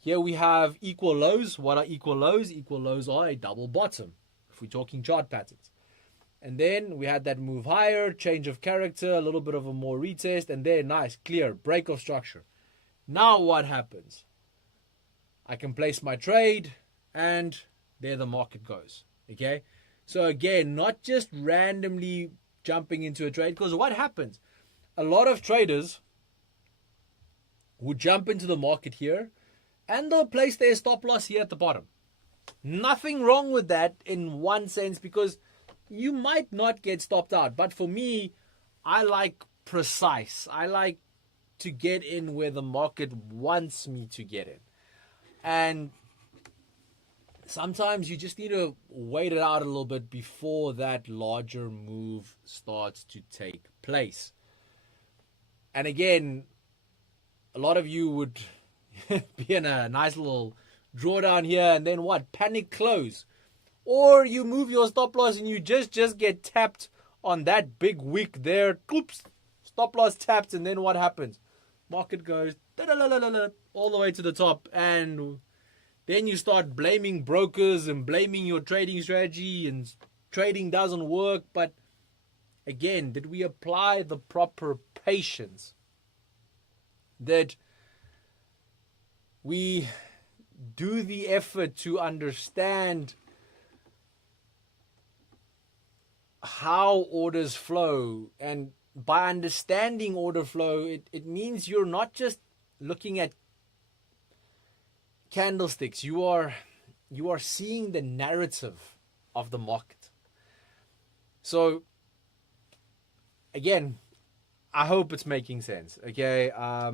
Here we have equal lows. What are equal lows? Equal lows are a double bottom, if we're talking chart patterns. And then we had that move higher, change of character, a little bit of a more retest, and then nice, clear, break of structure. Now what happens? I can place my trade, and there the market goes. Okay? So again, not just randomly jumping into a trade, because what happens? A lot of traders would jump into the market here, and they'll place their stop loss here at the bottom. Nothing wrong with that in one sense, because you might not get stopped out. But for me, I like precise. I like to get in where the market wants me to get in. And sometimes you just need to wait it out a little bit before that larger move starts to take place. And again, a lot of you would be in a nice little drawdown here, and then what? Panic close. Or you move your stop loss and you just get tapped on that big wick there. Oops, stop loss tapped, and then what happens? Market goes all the way to the top, and then you start blaming brokers and blaming your trading strategy, and trading doesn't work. But again, did we apply the proper patience? That we do the effort to understand how orders flow. And by understanding order flow, it means you're not just looking at candlesticks. You are seeing the narrative of the market. So again, I hope it's making sense. Okay, I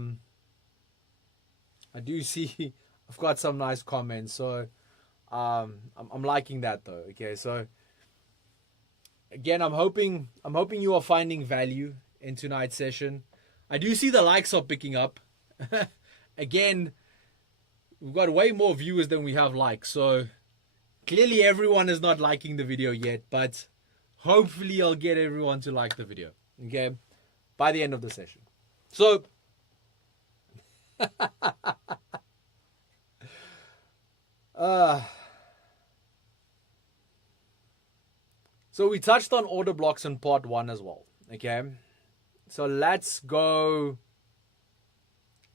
do see I've got some nice comments, so I'm liking that though. Okay, so again, I'm hoping you are finding value in tonight's session. I do see the likes are picking up. Again, we've got way more viewers than we have likes, so clearly everyone is not liking the video yet, but hopefully I'll get everyone to like the video, okay, by the end of the session. So So we touched on order blocks in part 1 as well. Okay. So let's go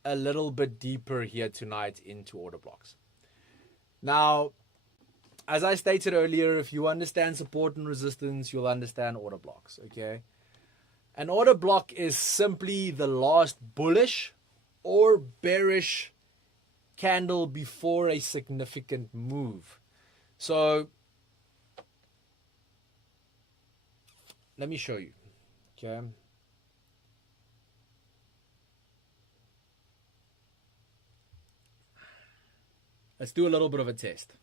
a little bit deeper here tonight into order blocks. Now, as I stated earlier, if you understand support and resistance, you'll understand order blocks. Okay. An order block is simply the last bullish or bearish candle before a significant move. So let me show you. Okay. Let's do a little bit of a test.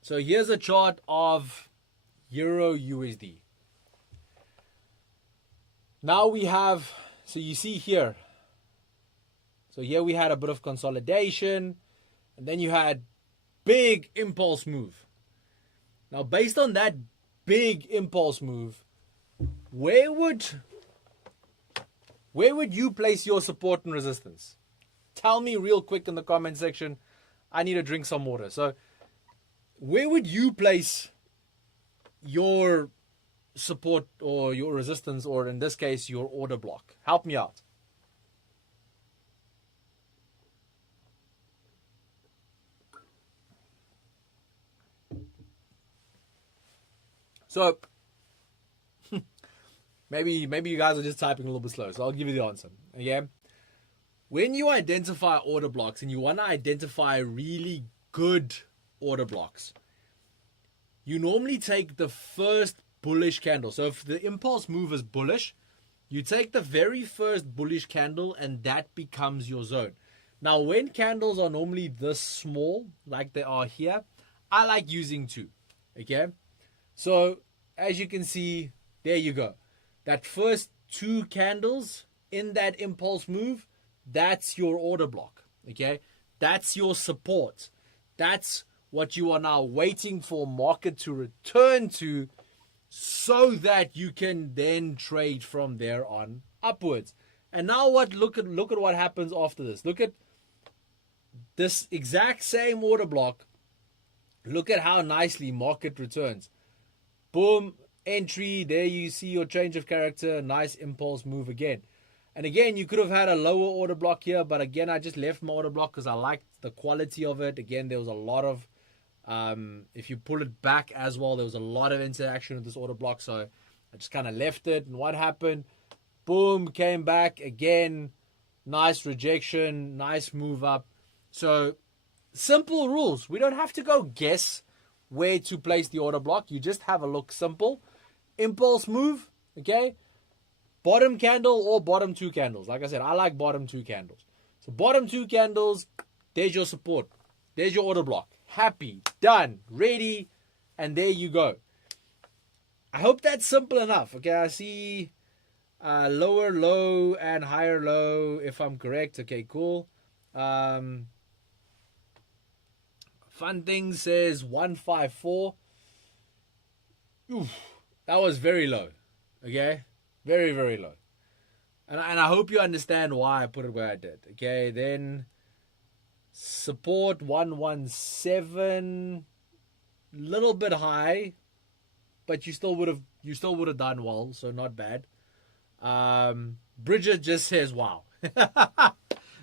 So here's a chart of Euro USD. Now we have, so you see here. So here we had a bit of consolidation, and then you had big impulse move. Now based on that big impulse move, where would you place your support and resistance? Tell me real quick in the comment section. I need to drink some water. So where would you place your support or your resistance, or in this case, your order block? Help me out. So maybe you guys are just typing a little bit slow, so I'll give you the answer. Okay. When you identify order blocks and you want to identify really good order blocks, you normally take the first bullish candle. So if the impulse move is bullish, you take the very first bullish candle and that becomes your zone. Now, when candles are normally this small, like they are here, I like using 2. Okay. So as you can see, there you go. That first 2 candles in that impulse move, that's your order block. Okay. That's your support. That's what you are now waiting for market to return to, so that you can then trade from there on upwards. And now what? Look at what happens after this. Look at this exact same order block. Look at how nicely market returns. Boom, entry. There you see your change of character. Nice impulse move again. And again, you could have had a lower order block here, but again, I just left my order block because I liked the quality of it. Again, there was a lot of, if you pull it back as well, there was a lot of interaction with this order block. So I just kind of left it. And what happened? Boom, came back again. Nice rejection, nice move up. So simple rules. We don't have to go guess where to place the order block. You just have a look. Simple. Impulse move. Okay. Bottom candle or bottom 2 candles. Like I said, I like bottom 2 candles. So bottom 2 candles, there's your support. There's your order block. Happy, done, ready, and there you go. I hope that's simple enough. Okay, I see lower low and higher low, if I'm correct. Okay, cool. Fun Thing says 154. Oof, that was very low. Okay. Very, very low. And I hope you understand why I put it where I did. Okay, then support 117, little bit high, but you still would have done well, so not bad. Bridget just says wow.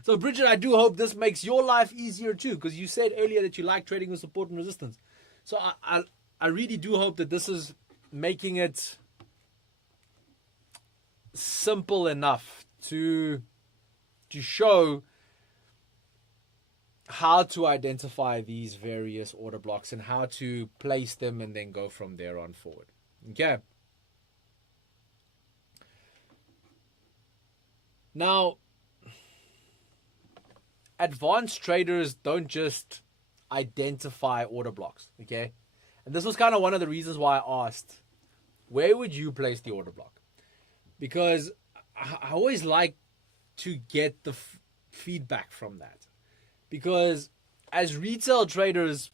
So Bridget, I do hope this makes your life easier too, because you said earlier that you like trading with support and resistance. So I really do hope that this is making it simple enough to show how to identify these various order blocks and how to place them and then go from there on forward. Okay. Now, advanced traders don't just identify order blocks. Okay. And this was kind of one of the reasons why I asked, where would you place the order block? Because I always like to get the feedback from that. Because as retail traders,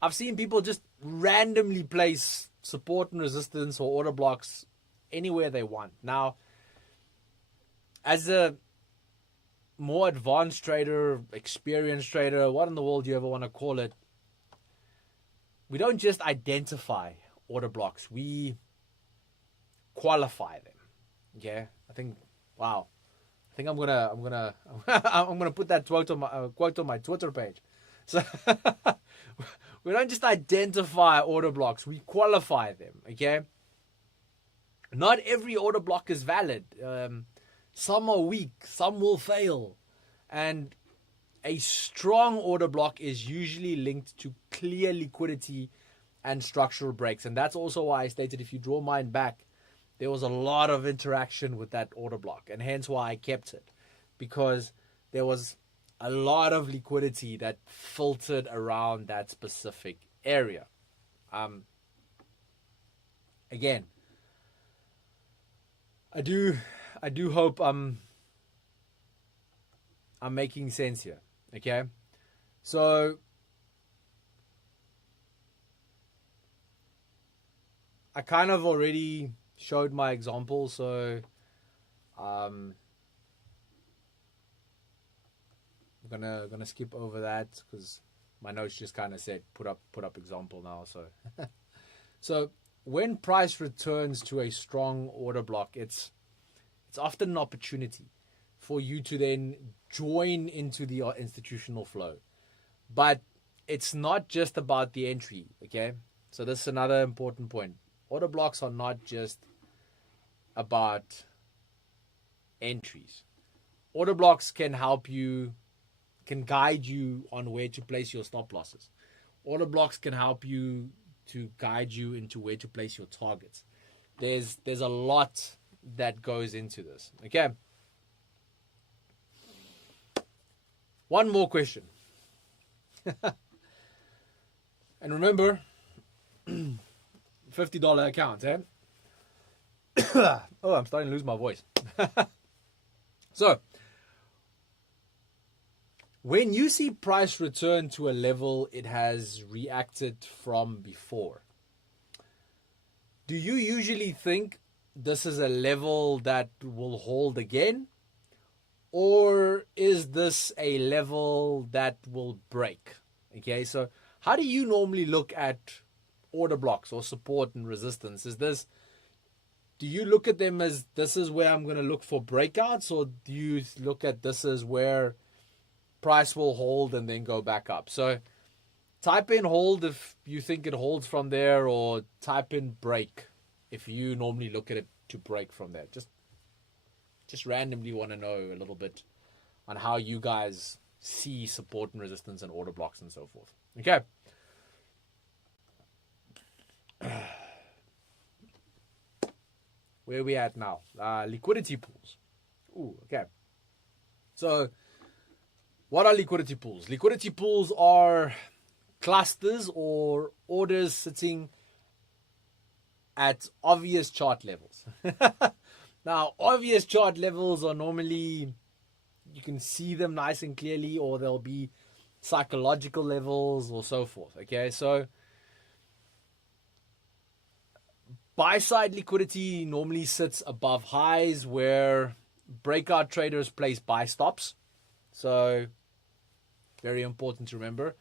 I've seen people just randomly place support and resistance or order blocks anywhere they want. Now, as a more advanced trader, experienced trader, what in the world do you ever want to call it, we don't just identify order blocks, we qualify them. Okay, I think I'm gonna put that quote on my Twitter page. So we don't just identify order blocks, we qualify them. Okay, not every order block is valid. Some are weak, some will fail, and a strong order block is usually linked to clear liquidity and structural breaks. And that's also why I stated, if you draw mine back, there was a lot of interaction with that order block, and hence why I kept it, because there was a lot of liquidity that filtered around that specific area. Again, I do hope I'm making sense here. Okay, so I kind of already showed my example, so I'm gonna skip over that because my notes just kind of said put up example now. So when price returns to a strong order block, it's often an opportunity for you to then join into the institutional flow. But it's not just about the entry, okay? So this is another important point. Order blocks are not just about entries. Order blocks can help you, can guide you on where to place your stop losses. Order blocks can help you to guide you into where to place your targets. There's a lot that goes into this, okay? One more question. And remember, $50 account, eh? Oh, I'm starting to lose my voice. So, when you see price return to a level it has reacted from before, do you usually think this is a level that will hold again? Or is this a level that will break? Okay, so how do you normally look at order blocks or support and resistance? Do you look at them as this is where I'm going to look for breakouts, or do you look at this as where price will hold and then go back up? So type in hold if you think it holds from there, or type in break if you normally look at it to break from there. Just randomly want to know a little bit on how you guys see support and resistance and order blocks and so forth. Okay. Where are we at now? Liquidity pools. Ooh, okay. So, what are liquidity pools? Liquidity pools are clusters or orders sitting at obvious chart levels. Now, obvious chart levels are normally, you can see them nice and clearly, or there'll be psychological levels or so forth. Okay, so buy-side liquidity normally sits above highs where breakout traders place buy stops. So, very important to remember.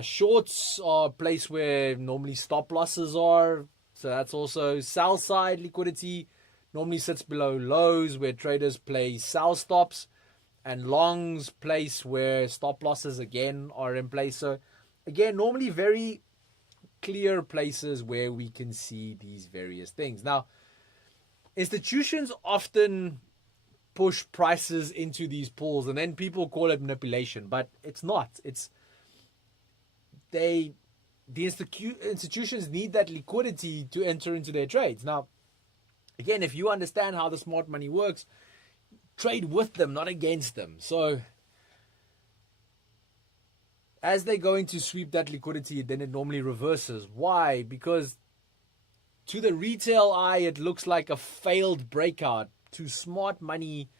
Shorts are a place where normally stop losses are. So that's also sell-side liquidity. Normally sits below lows where traders play sell stops, and longs place where stop losses again are in place. So again, normally very clear places where we can see these various things. Now, institutions often push prices into these pools, and then people call it manipulation, but it's not. The institutions need that liquidity to enter into their trades. Now, again, if you understand how the smart money works, trade with them, not against them. So, as they're going to sweep that liquidity, then it normally reverses. Why? Because to the retail eye, it looks like a failed breakout. To smart money,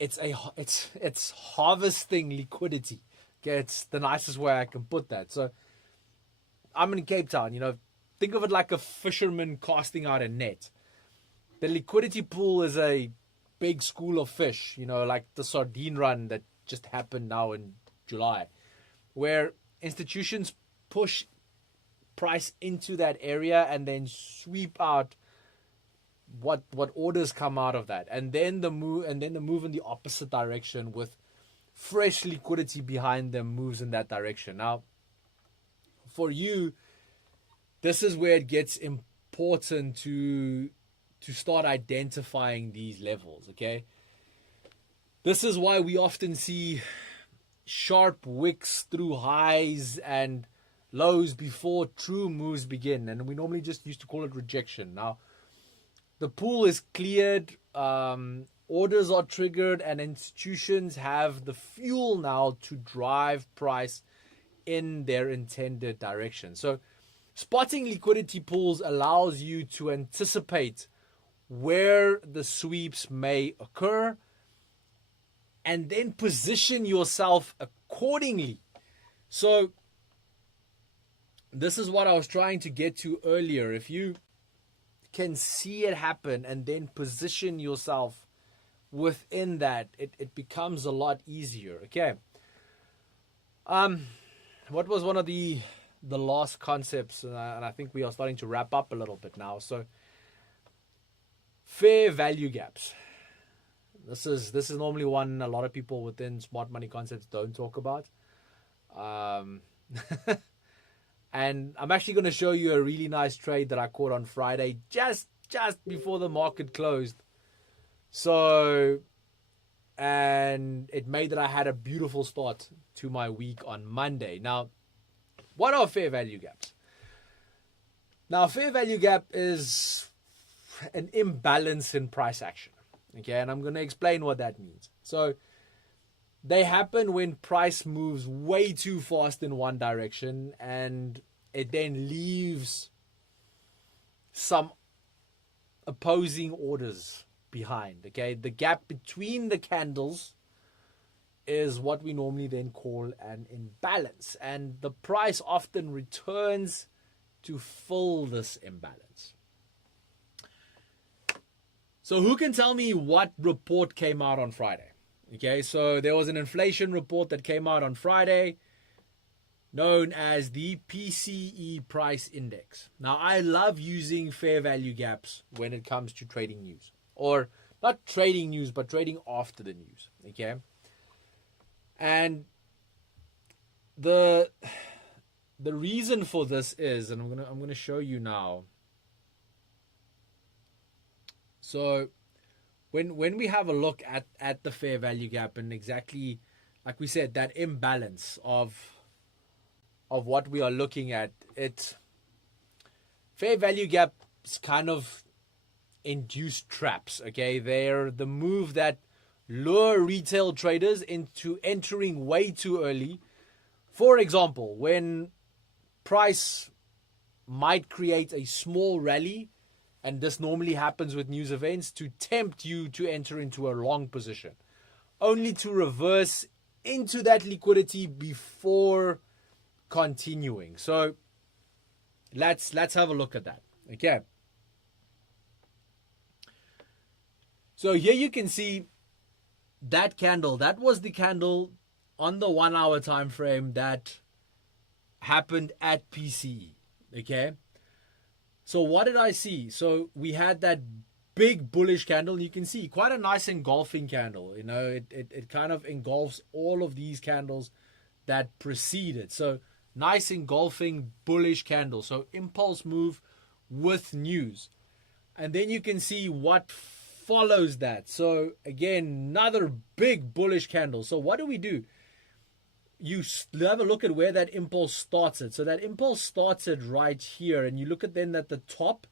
it's harvesting liquidity. Okay, it's the nicest way I can put that. So, I'm in Cape Town, think of it like a fisherman casting out a net. The liquidity pool is a big school of fish, like the sardine run that just happened now in July, where institutions push price into that area and then sweep out what orders come out of that, and then the move in the opposite direction with fresh liquidity behind them moves in that direction. Now, for you, this is where it gets important to start identifying these levels, okay? This is why we often see sharp wicks through highs and lows before true moves begin, and we normally just used to call it rejection. Now, the pool is cleared, orders are triggered, and institutions have the fuel now to drive price in their intended direction. So spotting liquidity pools allows you to anticipate where the sweeps may occur and then position yourself accordingly. So this is what I was trying to get to earlier. If you can see it happen and then position yourself within that, it becomes a lot easier. Okay. What was one of the last concepts? And I think we are starting to wrap up a little bit now. So fair value gaps. This is normally one a lot of people within smart money concepts don't talk about. And I'm actually going to show you a really nice trade that I caught on Friday, just before the market closed. So, and it made that I had a beautiful start to my week on Monday. Now, what are fair value gaps? Now, fair value gap is an imbalance in price action. Okay, and I'm going to explain what that means. So, they happen when price moves way too fast in one direction and it then leaves some opposing orders behind. Okay, the gap between the candles is what we normally then call an imbalance, and the price often returns to fill this imbalance. So who can tell me what report came out on Friday? Okay, so there was an inflation report that came out on Friday known as the PCE price index. Now, I love using fair value gaps when it comes to trading news, or not trading news, but trading after the news. Okay, and the reason for this is, and I'm gonna show you now. So when we have a look at the fair value gap and exactly, like we said, that imbalance of what we are looking at, fair value gaps kind of induce traps. Okay, they're the move that lure retail traders into entering way too early. For example, when price might create a small rally, and this normally happens with news events, to tempt you to enter into a long position, only to reverse into that liquidity before continuing. So let's have a look at that. Okay. So here you can see that candle. That was the candle on the 1 hour time frame that happened at PCE. Okay. So what did I see? So we had that big bullish candle. You can see quite a nice engulfing candle. You know, it kind of engulfs all of these candles that preceded. So nice engulfing bullish candle. So impulse move with news. And then you can see what follows that. So again, another big bullish candle. So what do? You have a look at where that impulse started. So that impulse started right here, and you look at then at the top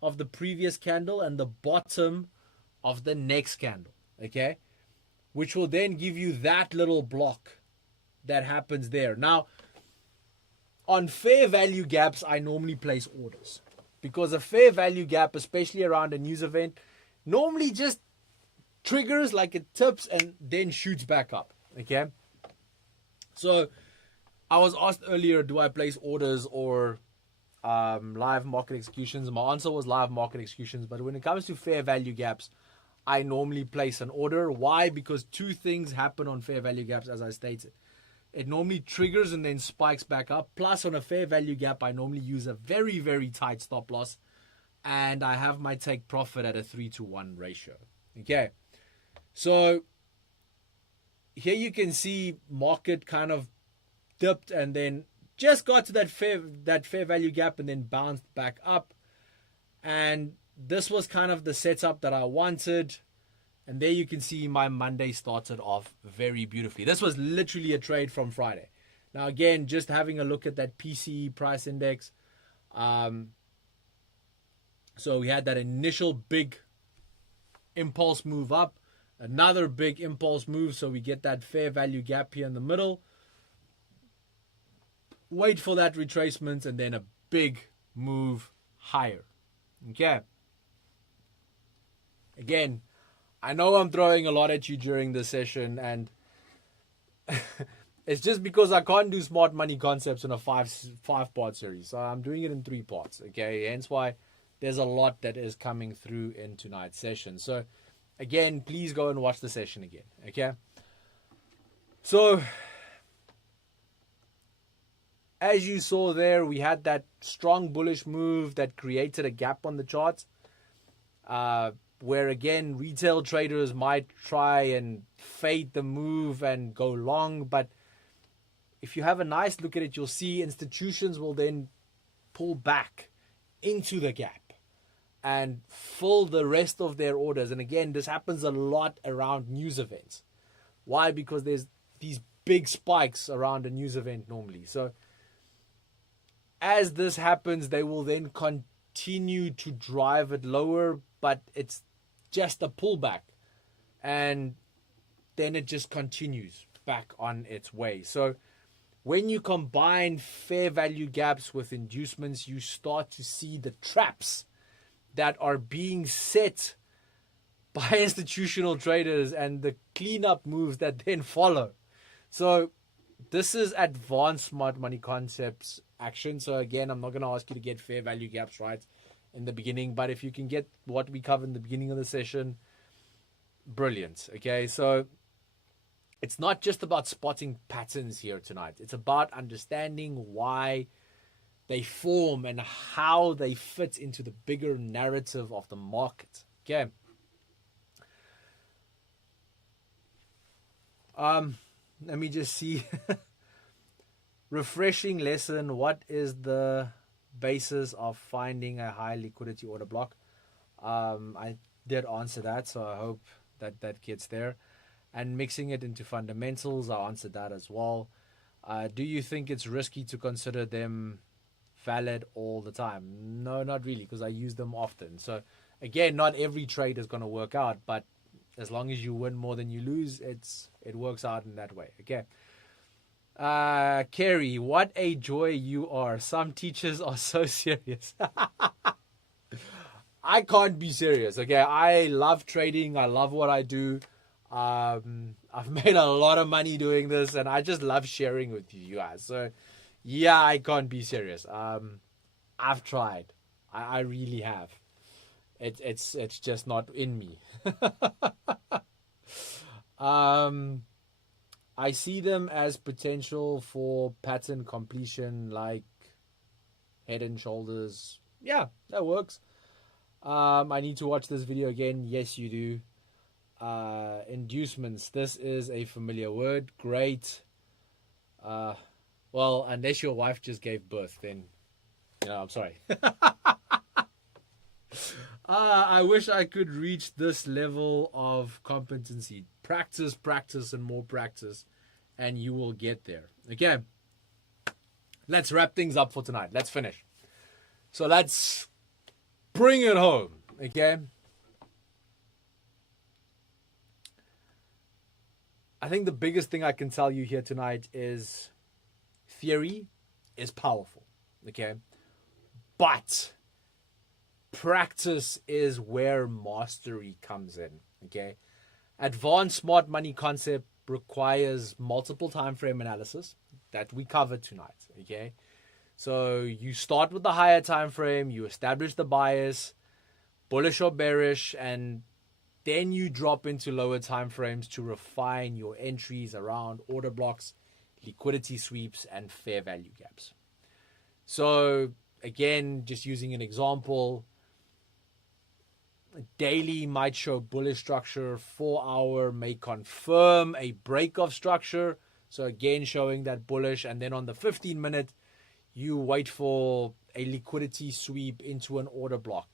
of the previous candle and the bottom of the next candle, okay, which will then give you that little block that happens there. Now, on fair value gaps, I normally place orders, because a fair value gap, especially around a news event, normally just triggers, like it tips and then shoots back up, okay. So I was asked earlier, do I place orders or live market executions? My answer was live market executions. But when it comes to fair value gaps, I normally place an order. Why? Because two things happen on fair value gaps, as I stated. it normally triggers and then spikes back up. Plus, on a fair value gap, I normally use a very, very tight stop loss. And I have my take profit at a 3-to-1 ratio. Okay. So, here you can see market kind of dipped and then just got to that fair value gap and then bounced back up. And this was kind of the setup that I wanted. And there you can see my Monday started off very beautifully. This was literally a trade from Friday. Now, again, just having a look at that PCE price index. So we had that initial big impulse move up. Another big impulse move. So we get that fair value gap here in the middle. Wait for that retracement and then a big move higher. Okay. Again, I know I'm throwing a lot at you during this session, and it's just because I can't do smart money concepts in a five-part series. So I'm doing it in 3 parts, okay? Hence why there's a lot that is coming through in tonight's session. So again, please go and watch the session again, okay? So as you saw there, we had that strong bullish move that created a gap on the chart. Where again, retail traders might try and fade the move and go long. But if you have a nice look at it, you'll see institutions will then pull back into the gap and fill the rest of their orders. And again, this happens a lot around news events. Why? Because there's these big spikes around a news event normally. So as this happens, they will then continue to drive it lower, but it's just a pullback, and then it just continues back on its way. So when you combine fair value gaps with inducements, you start to see the traps that are being set by institutional traders and the cleanup moves that then follow. So this is advanced smart money concepts action. So again, I'm not going to ask you to get fair value gaps right in the beginning, but if you can get what we covered in the beginning of the session, brilliant. Okay, so it's not just about spotting patterns here tonight. It's about understanding why they form and how they fit into the bigger narrative of the market. Okay. Let me just see. Refreshing lesson. What is the basis of finding a high liquidity order block? I did answer that, so I hope that gets there. And mixing it into fundamentals, I answered that as well. Do you think it's risky to consider them valid all the time? No, not really, because I use them often. So again, not every trade is going to work out, but as long as you win more than you lose, it works out in that way. Okay. Kerry, what a joy you are. Some teachers are so serious. I can't be serious. Okay. I love trading. I love what I do. I've made a lot of money doing this, and I just love sharing with you guys. So yeah, I can't be serious. I've tried. I really have. It's just not in me. I see them as potential for pattern completion, like head and shoulders. Yeah, that works. I need to watch this video again. Yes, you do. Inducements. This is a familiar word. Great. Well, unless your wife just gave birth, then, I'm sorry. I wish I could reach this level of competency. Practice, and more practice, and you will get there. Okay. Let's wrap things up for tonight. Let's finish. So let's bring it home. Okay. I think the biggest thing I can tell you here tonight is theory is powerful. Okay. But practice is where mastery comes in. Okay. Advanced smart money concept requires multiple time frame analysis that we covered tonight. Okay. So you start with the higher time frame, you establish the bias, bullish or bearish, and then you drop into lower time frames to refine your entries around order blocks, liquidity sweeps, and fair value gaps. So again, just using an example, daily might show bullish structure, 4-hour may confirm a break of structure. So again, showing that bullish. And then on the 15-minute, you wait for a liquidity sweep into an order block.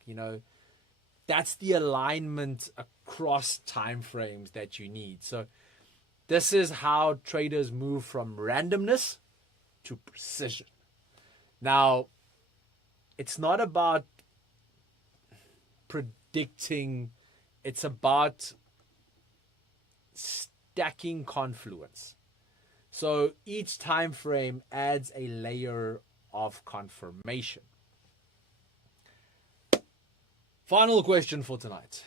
That's the alignment across time frames that you need. So this is how traders move from randomness to precision. Now, it's not about predicting, it's about stacking confluence. So each time frame adds a layer of confirmation. Final question for tonight.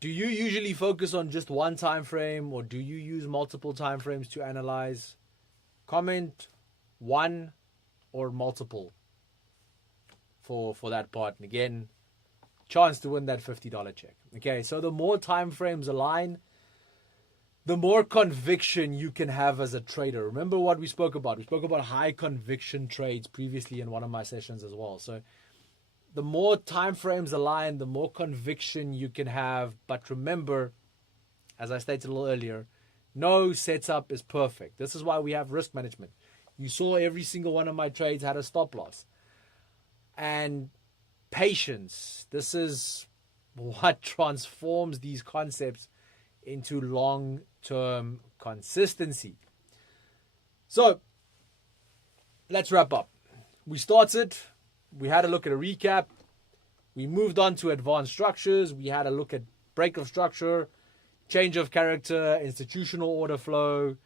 Do you usually focus on just one time frame, or do you use multiple time frames to analyze? Comment one or multiple for that part. And again, chance to win that $50 check. Okay, so the more time frames align, the more conviction you can have as a trader. Remember what we spoke about? We spoke about high conviction trades previously in one of my sessions as well. So the more time frames align, the more conviction you can have. But remember, as I stated a little earlier, no setup is perfect. This is why we have risk management. You saw every single one of my trades had a stop loss. And patience. This is what transforms these concepts into long-term consistency. So let's wrap up. We started. We had a look at a recap. We moved on to advanced structures. We had a look at break of structure, change of character, institutional order flow.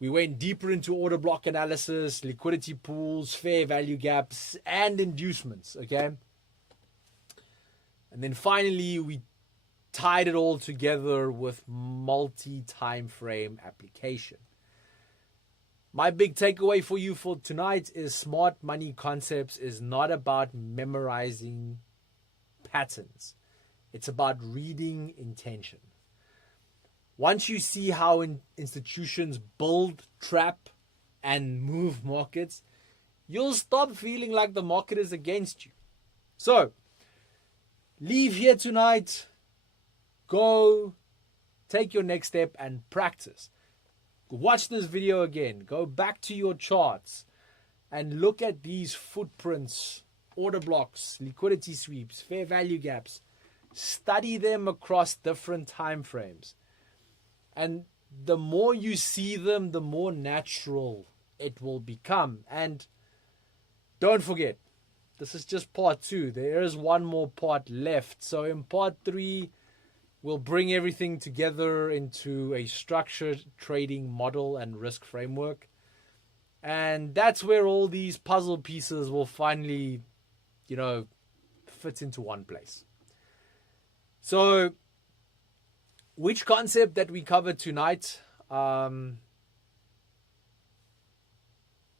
We went deeper into order block analysis, liquidity pools, fair value gaps, and inducements, okay? And then finally, we tied it all together with multi-time frame application. My big takeaway for you for tonight is smart money concepts is not about memorizing patterns. It's about reading intention. Once you see how institutions build, trap, and move markets, you'll stop feeling like the market is against you. So, leave here tonight, go take your next step and practice. Watch this video again. Go back to your charts and look at these footprints, order blocks, liquidity sweeps, fair value gaps. Study them across different time frames. And the more you see them, the more natural it will become. And don't forget, this is just part 2. There is one more part left. So in part 3, we'll bring everything together into a structured trading model and risk framework. And that's where all these puzzle pieces will finally, fit into one place. So, which concept that we covered tonight?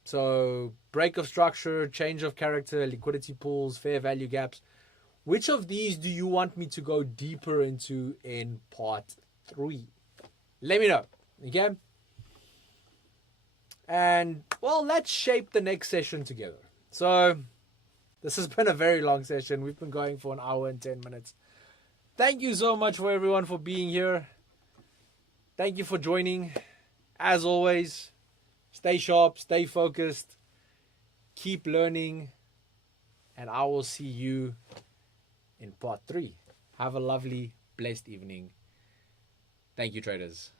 So, break of structure, change of character, liquidity pools, fair value gaps. Which of these do you want me to go deeper into in part 3? Let me know, okay? And, well, let's shape the next session together. So, this has been a very long session. We've been going for 1 hour and 10 minutes. Thank you so much for everyone for being here. Thank you for joining. As always, stay sharp, stay focused, keep learning, and I will see you in part 3. Have a lovely, blessed evening. Thank you, traders.